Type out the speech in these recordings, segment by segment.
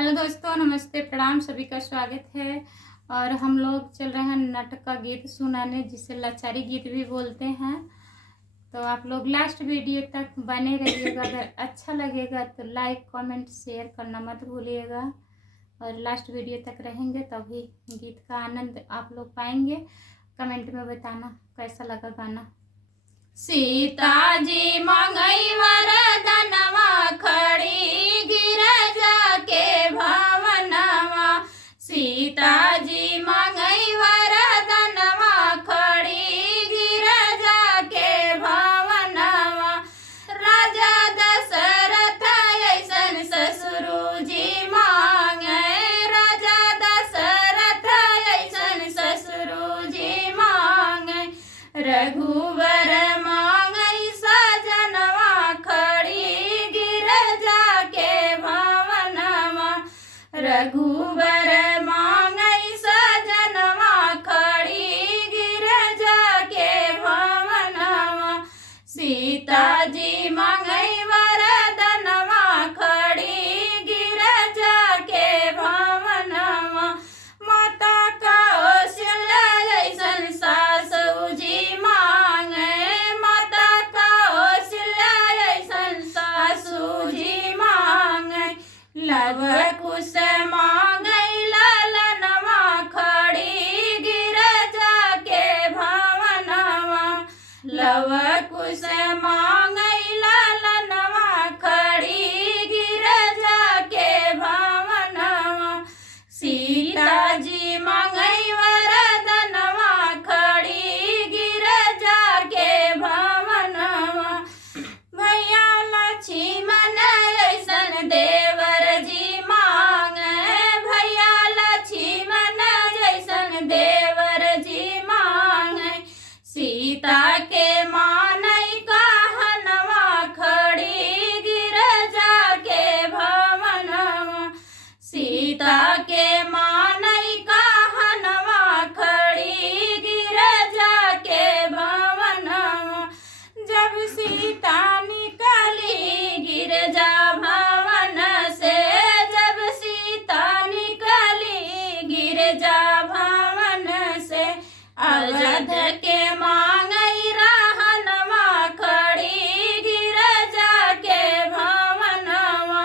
हेलो दोस्तों, नमस्ते, प्रणाम, सभी का स्वागत है। और हम लोग चल रहे हैं नाटक का गीत सुनाने, जिसे लाचारी गीत भी बोलते हैं। तो आप लोग लास्ट वीडियो तक बने रहिएगा। अगर अच्छा लगेगा तो लाइक कमेंट शेयर करना मत भूलिएगा। और लास्ट वीडियो तक रहेंगे तभी गीत का आनंद आप लोग पाएंगे। कमेंट में बताना कैसा लगा गाना। सीता जी मंगई वरदनवा, खड़ी गिरजा के भवनवा। सीता जी मंगई वरदनवा, खड़ी गिरजा के भवनवा। राजा दशरथ ऐसन ससुरु जी मांगे, राजा दशरथ ऐसन ससुरु जी मांगे। रघुवर रघुवर मांगई सजनवा, खड़ी गिरजा के भवनवा। सीता जी मांगई वरदनवा, खड़ी गिरजा के भवनवा। माता कौशल्या जैसन सासु जी मांगे, माता कौशल्या जैसन सासु जी मांगे। लव कुश मांगई लालनवा, खड़ी गिरजा के भवनवा। लव कुश मांगई लालनवा, खड़ी गिरजा के भवनवा। सीता जी मांगई वरदनवा, खड़ी गिरजा के भवनवा। भैया लक्ष्मण ऐसन देवर जी मांगे, भैया लक्ष्मण जैसन देवर जी मांगे। सीता के मानई कहनवा, खड़ी गिरजा के भवनवा। सीता के मानई कहनवा, खड़ी गिरजा के भवनवा। जब सीता निकली गिरजा भवन से, जब सीता निकली गिरजा भवन से। अयोध्या के मांगई रहनवा, खड़ी गिरजा के भवनवा।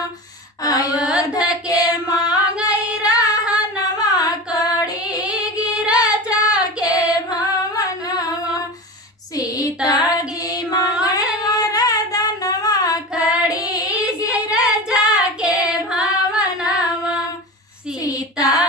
अयोध्या के मांगई रहनवा, खड़ी गिरजा के भवनवा। सीता जी मांगई वरदनवा, खड़ी गिरजा के भवनवा। सीता